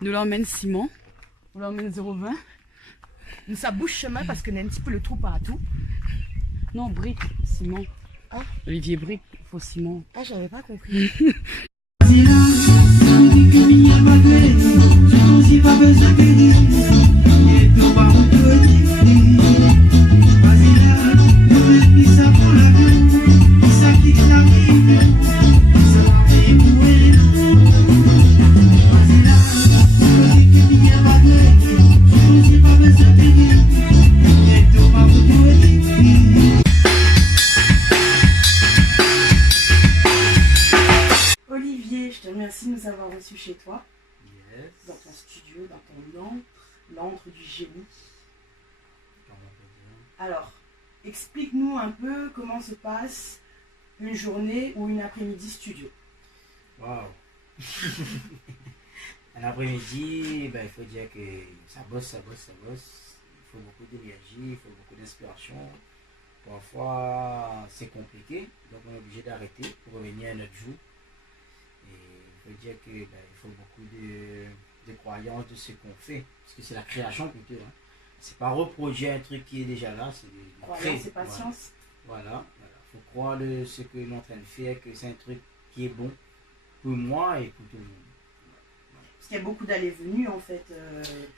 Nous l'emmène Simon. On l'emmène 020. Nous, ça bouge chemin parce qu'on a un petit peu le trou partout. Non, Brick, Simon. Ah. Olivier Brick, il faut Simon. Ah, j'avais pas compris. Olivier, je te remercie de nous avoir reçus chez toi, Yes. dans ton studio, dans ton antre, l'antre du génie. Comment on peut dire? Alors, explique-nous un peu comment se passe une journée ou une après-midi studio. Waouh! Un après-midi, ben, il faut dire que ça bosse, ça bosse, ça bosse. Il faut beaucoup d'énergie, il faut beaucoup d'inspiration. Parfois, c'est compliqué, donc on est obligé d'arrêter pour revenir à notre jour. Et il faut dire que ben, il faut beaucoup de croyances de ce qu'on fait, parce que c'est la création plutôt. Hein. C'est pas reproduire un truc qui est déjà là, c'est de créer. Croyance et patience. Voilà. Faut croire de ce que l'on est en train de faire, que c'est un truc qui est bon pour moi et pour tout le monde. Parce qu'il y a beaucoup d'allées-venues en fait,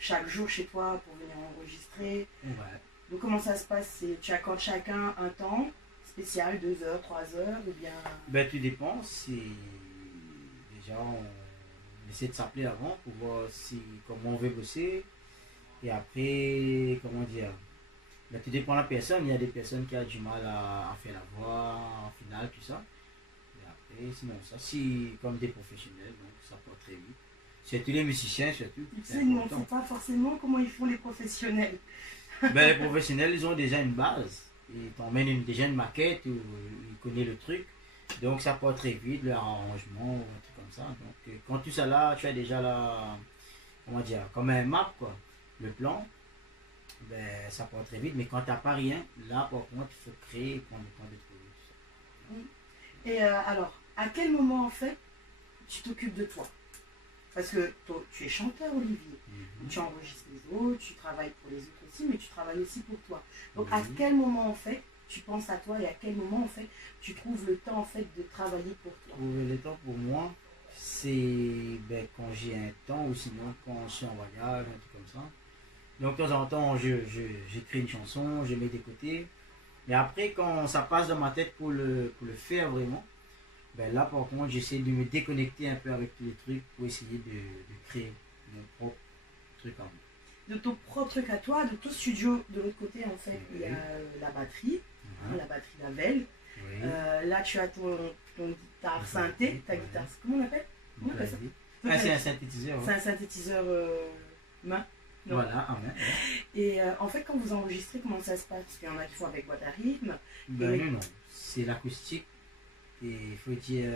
chaque jour chez toi pour venir enregistrer. Ouais. Donc comment ça se passe? Tu accordes chacun un temps spécial, 2 heures, 3 heures ou bien... Ben, tout dépend. Déjà, on essaie de s'appeler avant pour voir comment on veut bosser. Et après, comment dire, ben, tout dépend de la personne. Il y a des personnes qui ont du mal à faire la voix en finale, tout ça. Et après, sinon, ça, c'est comme des professionnels, donc ça part très vite. Surtout les musiciens, surtout. Tu sais, nous on ne sait pas forcément comment ils font les professionnels. Ben, les professionnels, ils ont déjà une base. Ils t'emmènent déjà une maquette où ils connaissent le truc. Donc ça part très vite, le arrangement, ou un truc comme ça. Donc quand tu sais là, tu as déjà là, comment dire, comme un map, quoi. Le plan, ben, ça part très vite. Mais quand tu n'as pas rien, là, par contre, il faut créer et prendre le temps de trouver tout ça. Et alors, à quel moment en fait tu t'occupes de toi? Parce que toi, tu es chanteur, Olivier. Tu enregistres les autres, tu travailles pour les autres aussi, mais tu travailles aussi pour toi. Donc à quel moment en fait tu penses à toi et à quel moment en fait tu trouves le temps en fait de travailler pour toi? Trouver le temps pour moi, c'est ben, quand j'ai un temps ou sinon quand je suis en voyage, un truc comme ça. Donc de temps en temps, j'écris une chanson, je mets des côtés. Mais après, quand ça passe dans ma tête pour le faire vraiment, ben là par contre, j'essaie de me déconnecter un peu avec tous les trucs pour essayer de créer mon propre truc à moi. De ton propre truc à toi, de ton studio de l'autre côté en fait, il y a la batterie, la batterie Lavelle. Oui. Là tu as ton guitare synthé, ta guitare, comment on appelle? Comment on appelle ça? Ah, c'est un synthétiseur. C'est un synthétiseur main. Non. Voilà, à main. Et en fait, quand vous enregistrez, comment ça se passe? Parce qu'il y en a qui font avec boîte à rythme. Ben non, c'est l'acoustique. Et il faut dire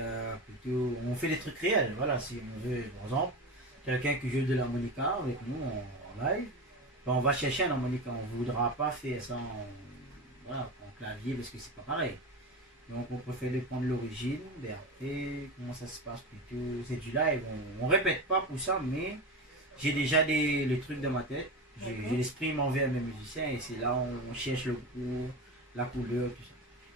plutôt, on fait des trucs réels. Voilà, si on veut, par exemple, quelqu'un qui joue de l'harmonica avec nous en live, ben on va chercher un harmonica. On ne voudra pas faire ça en clavier parce que c'est pas pareil. Donc on préfère de prendre l'origine. Ben après, comment ça se passe plutôt? C'est du live. On répète pas pour ça, mais j'ai déjà les trucs dans ma tête. J'ai l'esprit envers mes musiciens et c'est là où on cherche le goût, la couleur, tout ça.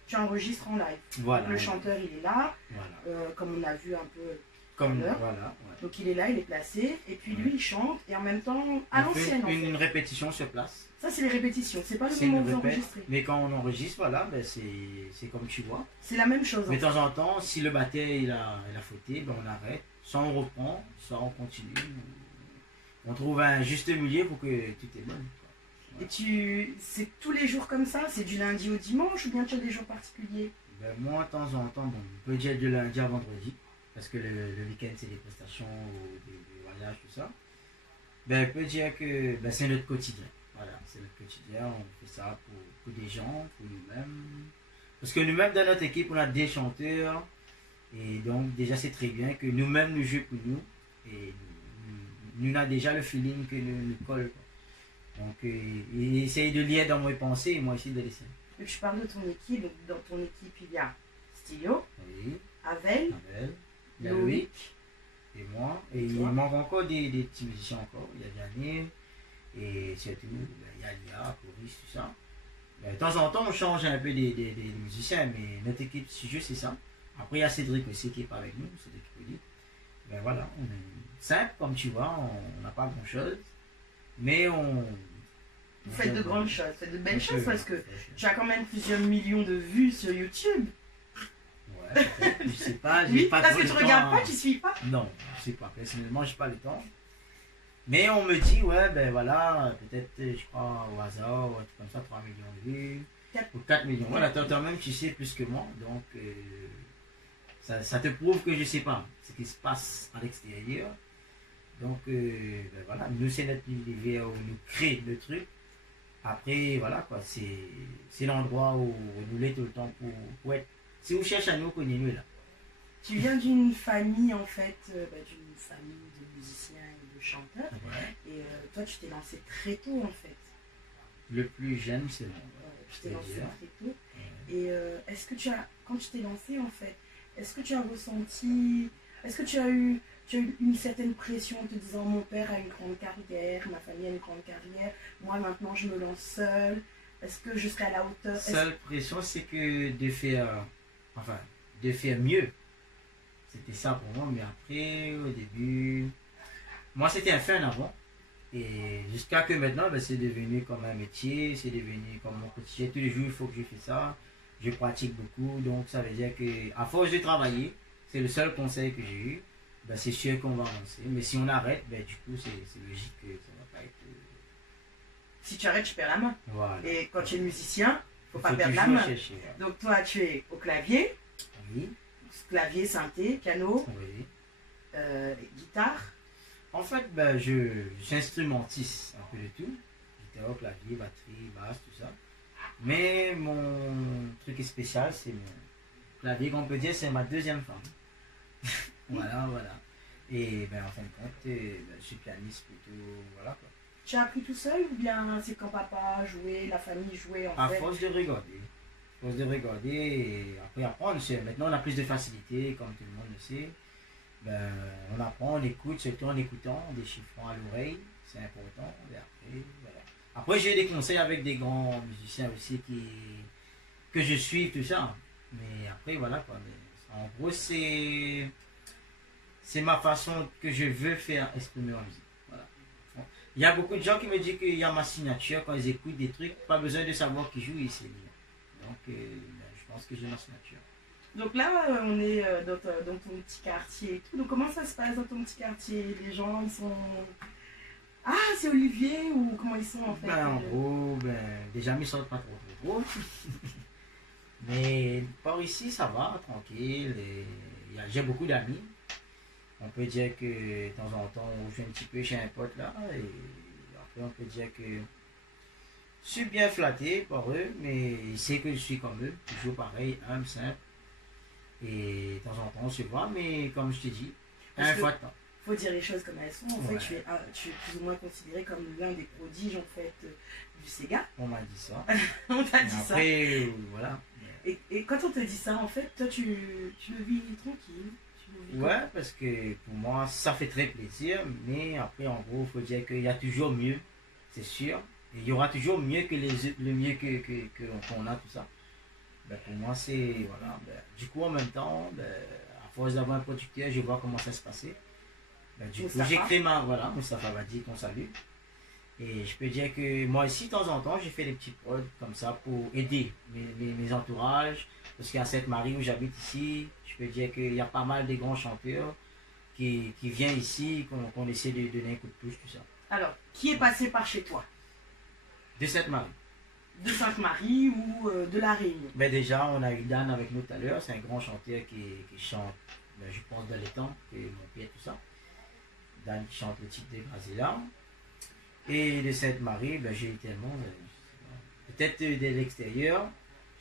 Tu enregistres en live. Voilà. Le chanteur, il est là, voilà. comme on a vu un peu comme l'heure. voilà. Donc il est là, il est placé, et puis lui, il chante, et en même temps, à l'ancienne, en fait. Une répétition sur place. Ça, c'est les répétitions, c'est pas le moment où vous enregistrez. Mais quand on enregistre, voilà, ben c'est comme tu vois. C'est la même chose. Mais de temps en temps, si le batteur il a fauté, ben on arrête, soit on reprend, soit on continue. On trouve un juste milieu pour que tout est bon. Voilà. Et c'est tous les jours comme ça? C'est du lundi au dimanche ou bien tu as des jours particuliers? Ben moi, de temps en temps, bon, on peut dire de lundi à vendredi, parce que le week-end c'est des prestations, des voyages, tout ça. Ben, on peut dire que ben, c'est notre quotidien. Voilà, c'est notre quotidien, on fait ça pour des gens, pour nous-mêmes. Parce que nous-mêmes, dans notre équipe, on a des chanteurs, et donc déjà c'est très bien que nous-mêmes nous jouons pour nous, et nous avons déjà le feeling que nous colle. Donc, il essaye de lire dans mes pensées et moi aussi de laisser. Donc, je parle de ton équipe, donc dans ton équipe il y a Stylio, Oui. Avel, Loïc, Et moi. Et Et il toi? manque encore des petits musiciens encore. Il y a Janine. Et surtout, il y a Lia, Coris, tout ça. De temps en temps, on change un peu des musiciens, mais notre équipe studio, c'est ça. Après, il y a Cédric aussi qui est pas avec nous, Cédric Colli. Ben voilà, on est simple, comme tu vois, on n'a pas grand chose. Mais Vous faites de grandes choses, faites de belles on choses peut- parce que ouais, tu as quand même plusieurs millions de vues sur YouTube. peut-être, je sais pas, j'ai Oui, pas parce trop que le tu temps, regardes hein. pas, tu suis pas. Non, je sais pas. Personnellement, j'ai pas le temps. Mais on me dit, ouais, ben voilà, peut-être, je crois, au hasard, ou un truc comme ça, 3 millions de vues. Ou 4 millions. Voilà, toi-même, tu sais plus que moi. Donc, ça te prouve que je sais pas ce qui se passe à l'extérieur. Donc, ben voilà, nous, c'est notre univers où nous créons le truc. Après, voilà, quoi, c'est l'endroit où nous l'est tout le temps pour être. Si vous cherchez à nous, connaissez-nous là. Tu viens d'une famille en fait, d'une famille de musiciens et de chanteurs. Ouais. Et toi, tu t'es lancé très tôt en fait. Le plus jeune, c'est moi. Tu t'es lancé C'est-à-dire, très tôt. Et est-ce que quand tu t'es lancé en fait, est-ce que tu as ressenti, est-ce que tu as eu une certaine pression en te disant mon père a une grande carrière, ma famille a une grande carrière, moi maintenant je me lance seule, est-ce que je serai à la hauteur? seule pression, c'est que de faire mieux. C'était ça pour moi, mais après, au début, moi c'était un fun avant. Et jusqu'à que maintenant, ben, c'est devenu comme un métier, c'est devenu comme mon quotidien. Tous les jours, il faut que je fasse ça. Je pratique beaucoup, donc ça veut dire que à force de travailler, c'est le seul conseil que j'ai eu. Ben, c'est sûr qu'on va avancer. Mais si on arrête, ben, du coup, c'est logique que ça va pas être. Si tu arrêtes, tu perds la main. Voilà. Et quand tu es musicien, faut pas Faut perdre la toujours main. chercher, voilà. Donc toi, tu es au clavier, Oui, synthé, piano, oui. guitare. En fait, ben, je suis instrumentiste, un peu de tout. Guitare, clavier, batterie, basse, tout ça. Mais mon truc spécial, c'est mon clavier, qu'on peut dire, c'est ma deuxième femme. Voilà, voilà. Et ben, en fin de compte, ben, je suis pianiste plutôt, voilà quoi. Tu as appris tout seul ou bien c'est quand papa jouait, la famille jouait en À fait? force de regarder. À force de regarder et après apprendre. Maintenant, on a plus de facilité, comme tout le monde le sait. Ben, on apprend, on écoute, surtout en écoutant, en déchiffrant à l'oreille, c'est important. Et après, voilà. Après, j'ai des conseils avec des grands musiciens aussi que je suis, tout ça. Mais après, voilà quoi. Mais en gros, c'est ma façon que je veux faire exprimer ma musique. Voilà. Bon. Il y a beaucoup de gens qui me disent qu'il y a ma signature quand ils écoutent des trucs, pas besoin de savoir qui joue ici. Donc, ben, je pense que j'ai ma signature. Donc là, on est dans ton petit quartier et tout. Donc comment ça se passe dans ton petit quartier? Les gens, ils sont... Ah, c'est Olivier ou comment ils sont en fait? Ben, en gros, ben, déjà, mes sortent pas trop. Mais par ici, ça va, tranquille. J'ai beaucoup d'amis. On peut dire que de temps en temps, on joue un petit peu chez un pote là. Et après, on peut dire que je suis bien flatté par eux, mais ils savent que je suis comme eux. Toujours pareil, humble, simple. Et de temps en temps, on se voit, mais comme je t'ai dit, Parce un que- fois de temps. Faut dire les choses comme elles sont. En Ouais. fait, tu es plus ou moins considéré comme l'un des prodiges en fait du Sega. On m'a dit ça. On t'a Et dit ça. après, voilà. Et quand on te dit ça, en fait, toi, tu le vis tranquille. Tu le vis Ouais, parce que pour moi, ça fait très plaisir, mais après, en gros, il faut dire qu'il y a toujours mieux, c'est sûr. Et il y aura toujours mieux que le mieux qu'on a, tout ça. Ben, pour moi, c'est. Voilà. Ben, du coup, en même temps, ben, à force d'avoir un producteur, je vois comment ça se passait. Ben, du coup, Moustapha. j'ai créé ma. Voilà, Moustapha va dire qu'on salue. Et je peux dire que moi ici, de temps en temps, j'ai fait des petits prods comme ça pour aider mes entourages. Parce qu'à Sainte-Marie où j'habite ici, je peux dire qu'il y a pas mal de grands chanteurs qui viennent ici, qu'on essaie de donner un coup de pouce, tout ça. Alors, qui est passé par chez toi? De Sainte-Marie. De Sainte-Marie ou de La Réunion? Ben déjà, on a eu Dan avec nous tout à l'heure. C'est un grand chanteur qui chante, ben, je pense, dans les temps, que mon père, tout ça. Dan qui chante le titre de Grazilla. Et de Sainte-Marie, ben, j'ai eu tellement. Peut-être de l'extérieur,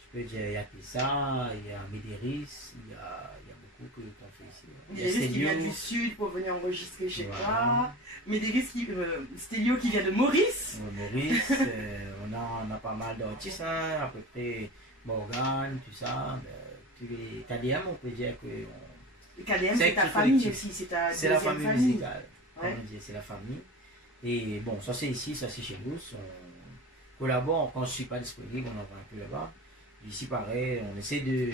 je peux dire, il y a Pissa, il y a Médéris, il y a beaucoup qu'on fait ici. Il y a Stelio qui vient du sud pour venir enregistrer chez toi. Médéris, Stelio qui vient de Maurice. Maurice, on a pas mal d'artistes, hein, à peu près Morgan, tout ça. Tous les KDM, on peut dire que Et KDM, C'est c'est ta très famille collectif. aussi, c'est ta C'est la deuxième famille famille. musicale. Comme Ouais. on dit, c'est la famille. Et bon, ça c'est ici, ça c'est chez nous. On collabore quand je ne suis pas disponible, on envoie un peu là-bas. Ici, pareil, on essaie de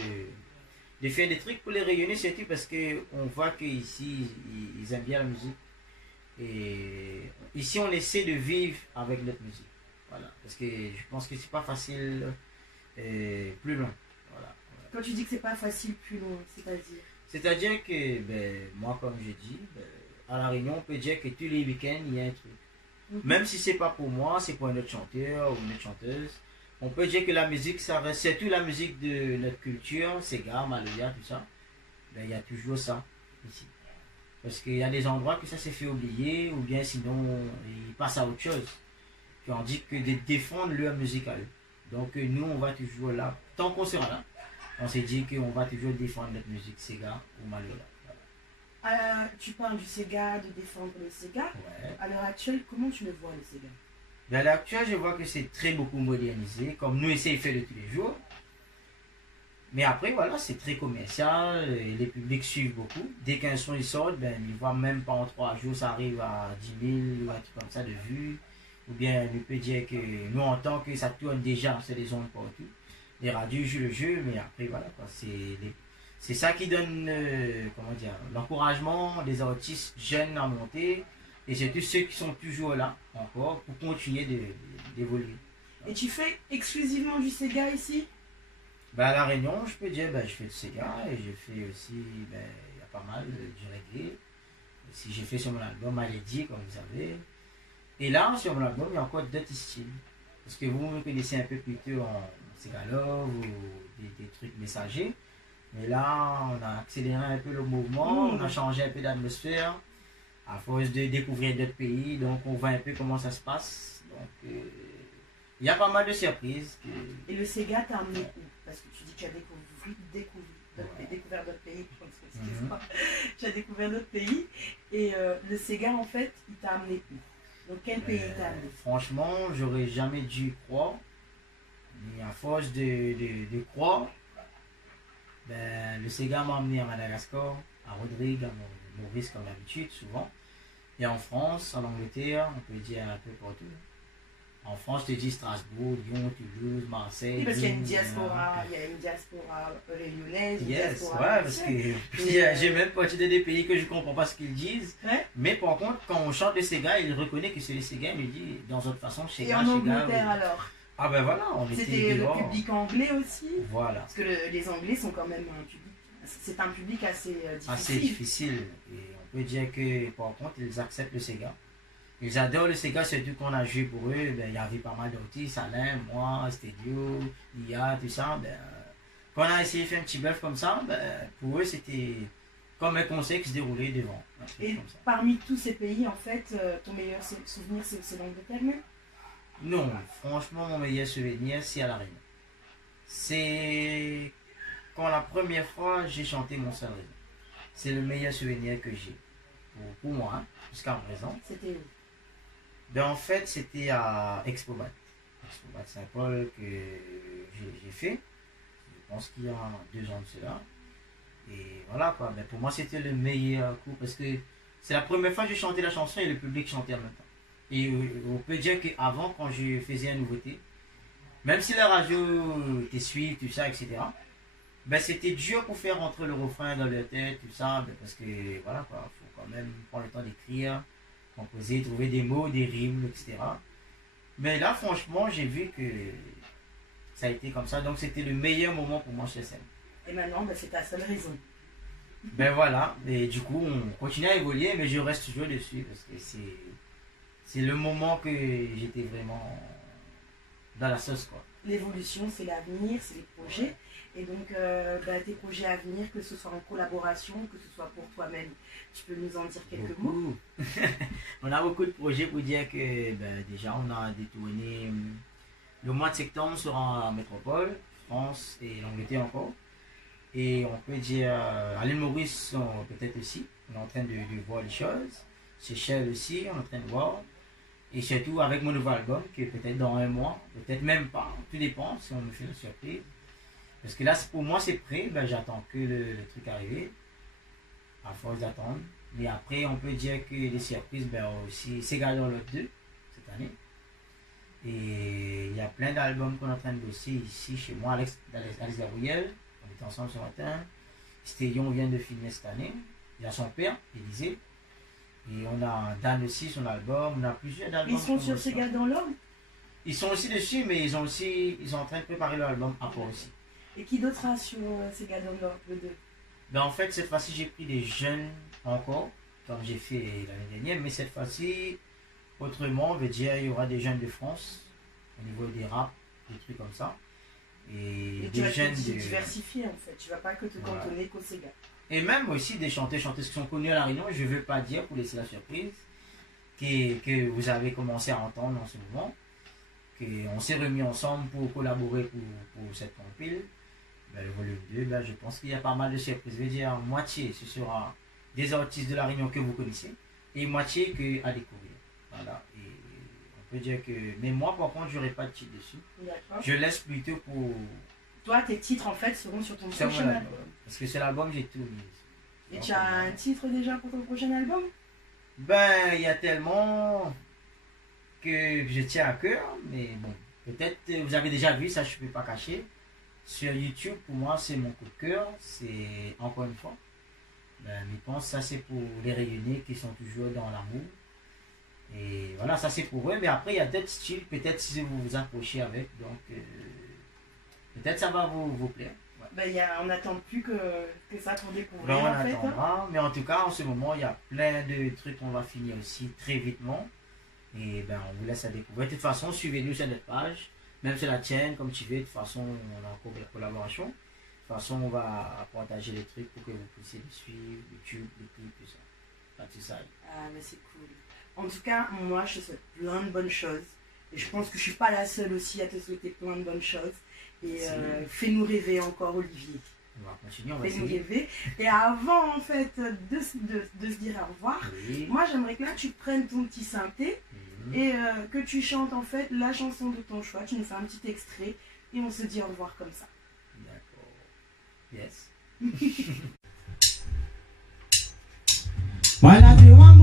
faire des trucs pour les rayonner, surtout parce qu'on voit qu'ici, ils aiment bien la musique. Et ici, on essaie de vivre avec notre musique. Voilà. Parce que je pense que c'est pas facile plus loin. Voilà. Quand tu dis que c'est pas facile plus loin, c'est-à-dire C'est-à-dire que, ben, moi, comme je dis, ben, à La Réunion, on peut dire que tous les week-ends, il y a un truc. Même si c'est pas pour moi, c'est pour un autre chanteur ou une autre chanteuse. On peut dire que la musique, ça reste, surtout la musique de notre culture, Sega, Maloya, tout ça. Ben, il y a toujours ça ici. Parce qu'il y a des endroits que ça s'est fait oublier, ou bien sinon, ils passent à autre chose. Puis on dit que de défendre leur musical. Donc nous, on va toujours là. Tant qu'on sera là, on s'est dit qu'on va toujours défendre notre musique Sega ou Maloya. tu parles du Sega, de défendre le Sega. Ouais. À l'heure actuelle, comment tu le vois le Sega? Mais à l'heure actuelle, je vois que c'est très beaucoup modernisé, comme nous essayons de faire de tous les jours. Mais après, voilà, c'est très commercial, et les publics suivent beaucoup. Dès qu'un son il sort, ben, ils voient même pas en 3 jours, ça arrive à 10 000 ou un truc comme ça de vues. Ou bien, on peut dire que nous, en tant que ça tourne déjà, c'est les ondes partout. Les radios jouent le jeu, mais après, voilà, quoi, c'est ça qui donne, comment dire, l'encouragement des artistes jeunes à monter. Et c'est tous ceux qui sont toujours là, encore, pour continuer d'évoluer. Et tu fais exclusivement du Sega ici? Ben à La Réunion, je peux dire, ben, je fais du Sega et je fais aussi, ben, il y a pas mal du reggae. Si j'ai fait sur mon album Maladie, comme vous savez. Et là, sur mon album, il y a encore d'autres styles. Parce que vous me connaissez un peu plutôt en Sega Love ou des trucs messagers. Mais là, on a accéléré un peu le mouvement, on a changé un peu d'atmosphère. À force de découvrir d'autres pays, donc on voit un peu comment ça se passe. Donc, il y a pas mal de surprises. Et le Sega t'a amené où? Parce que tu dis que tu as découvert d'autres pays. Excuse-moi. Tu as découvert d'autres pays. Et le Sega, en fait, il t'a amené où? Dans quel pays il t'a amené? Franchement, j'aurais jamais dû croire. Mais à force de croire, ben, le Sega m'a amené à Madagascar, à Rodrigue, à Maurice comme d'habitude, souvent. Et en France, en Angleterre, on peut dire un peu partout. En France, je te dis Strasbourg, Lyon, Toulouse, Marseille. Oui, parce qu'il y a une diaspora, réunionnaise, une yes, diaspora. ouais, parce que j'ai même parti de des pays que je ne comprends pas ce qu'ils disent. Ouais. Mais par contre, quand on chante le Sega, il reconnaît que c'est le Sega, il me dit dans autre façon, Sega, Et en Angleterre alors? Ah ben voilà, on était C'était le dehors. public anglais aussi? Voilà. Parce que les Anglais sont quand même un public. C'est un public assez difficile. Assez difficile. Et on peut dire que par contre, ils acceptent le Sega. Ils adorent le Sega, surtout qu'on a joué pour eux. Ben, il y avait pas mal d'artistes, Alain, moi, Stédio, Lia, tout ça. Ben, quand on a essayé de faire un petit bluff comme ça, ben, pour eux, c'était comme un concert qui se déroulait devant. Et comme ça. parmi tous ces pays, en fait, ton meilleur souvenir, c'est l'Angleterre même? Non, franchement, mon meilleur souvenir, c'est à La Réunion. C'est quand la première fois j'ai chanté Mon seul raison. C'est le meilleur souvenir que j'ai. Pour moi, hein, jusqu'à présent. C'était où? Ben, en fait, c'était à Expobat. Expobat Saint-Paul que j'ai fait. Je pense qu'il y a 2 ans de cela. Et voilà quoi. Ben, pour moi, c'était le meilleur coup parce que c'est la première fois que j'ai chanté la chanson et le public chantait en même temps. Et on peut dire qu'avant, quand je faisais une nouveauté, même si la radio te suit, tout ça, etc., ben, c'était dur pour faire rentrer le refrain dans leur tête, tout ça, ben, parce que voilà quoi, il faut quand même prendre le temps d'écrire, composer, trouver des mots, des rimes, etc. Mais là, franchement, j'ai vu que ça a été comme ça, donc c'était le meilleur moment pour moi chez scène. Et maintenant, ben, c'est ta seule raison. Ben voilà, et du coup, on continue à évoluer, mais je reste toujours dessus parce que c'est le moment que j'étais vraiment dans la sauce, quoi. L'évolution, c'est l'avenir, c'est les projets. Et donc, tes projets à venir, que ce soit en collaboration, que ce soit pour toi-même, tu peux nous en dire quelques mots? On a beaucoup de projets pour dire que déjà, on a des tournées. Le mois de septembre sera en métropole, France et l'Angleterre encore. Et on peut dire à l'île Maurice, peut-être aussi. On est en train de voir les choses. Seychelles aussi, on est en train de voir. Et surtout avec mon nouveau album, qui est peut-être dans 1 mois, peut-être même pas, tout dépend si on me fait une surprise. Parce que là, pour moi, c'est prêt, ben, j'attends que le truc arrive. à force d'attendre. Mais après, on peut dire que les surprises, ben aussi, c'est gardé dans l'autre 2 cette année. Et il y a plein d'albums qu'on est en train de bosser ici chez moi. Alex Gabriel, on était ensemble ce matin. Stélion vient de filmer cette année. Il y a son père, Élisée. Et on a Dan aussi, son album. On a plusieurs albums. Ils sont sur Sega dans l'ordre. Ils sont aussi dessus, mais ils sont en train de préparer leur album à part aussi. Et qui d'autre a sur Sega dans l'ordre le 2? Ben en fait, cette fois-ci, j'ai pris des jeunes encore, comme j'ai fait l'année dernière, mais cette fois-ci, autrement, on veut dire, il y aura des jeunes de France, au niveau des rap, des trucs comme ça. Et tu des vas jeunes te de... diversifier en fait, tu vas pas que te Voilà. cantonner qu'au Sega. Et même aussi des chanteuses qui sont connues à La Réunion, je ne veux pas dire, pour laisser la surprise, que vous avez commencé à entendre en ce moment, qu'on s'est remis ensemble pour collaborer pour cette compile. Ben, le volume 2, ben, je pense qu'il y a pas mal de surprises. Je veux dire, moitié, ce sera des artistes de La Réunion que vous connaissez, et moitié à découvrir. Voilà. Et on peut dire que... Mais moi, par contre, je n'aurai pas de titre dessus. D'accord. Je laisse plutôt pour... Toi, tes titres en fait seront sur ton C'est mon prochain album. album. Parce que c'est l'album, j'ai tout mis. Et Donc, tu as un titre déjà pour ton prochain album? Ben, il y a tellement que je tiens à cœur, mais bon, peut-être vous avez déjà vu, ça je ne peux pas cacher. Sur YouTube, pour moi, c'est mon coup de cœur, c'est encore une fois. Ben, je pense que ça c'est pour les Réunionnais qui sont toujours dans l'amour. Et voilà, ça c'est pour eux, mais après il y a d'autres styles, peut-être si vous vous approchez avec, donc peut-être ça va vous plaire. Ouais. Ben, on n'attend plus que ça pour découvrir Ben, on en fait. Hein. attendra, mais en tout cas, en ce moment, il y a plein de trucs qu'on va finir aussi très vitement. Et ben, on vous laisse à découvrir. De toute façon, suivez-nous sur notre page, même sur la tienne, comme tu veux. De toute façon, on a encore des collaborations. De toute façon, on va partager les trucs pour que vous puissiez nous suivre, YouTube, les clips, tout ça. Pas tout ça. Ah, mais c'est cool. En tout cas, moi, je te souhaite plein de bonnes choses. Et je pense que je suis pas la seule aussi à te souhaiter plein de bonnes choses. Et fais-nous rêver encore, Olivier. On va continuer, on va Fais-nous essayer. rêver. Et avant, en fait, de se dire au revoir, Oui. moi, j'aimerais que là, tu prennes ton petit synthé et que tu chantes, en fait, la chanson de ton choix. Tu nous fais un petit extrait et on se dit au revoir comme ça. D'accord. Yes. Well, everyone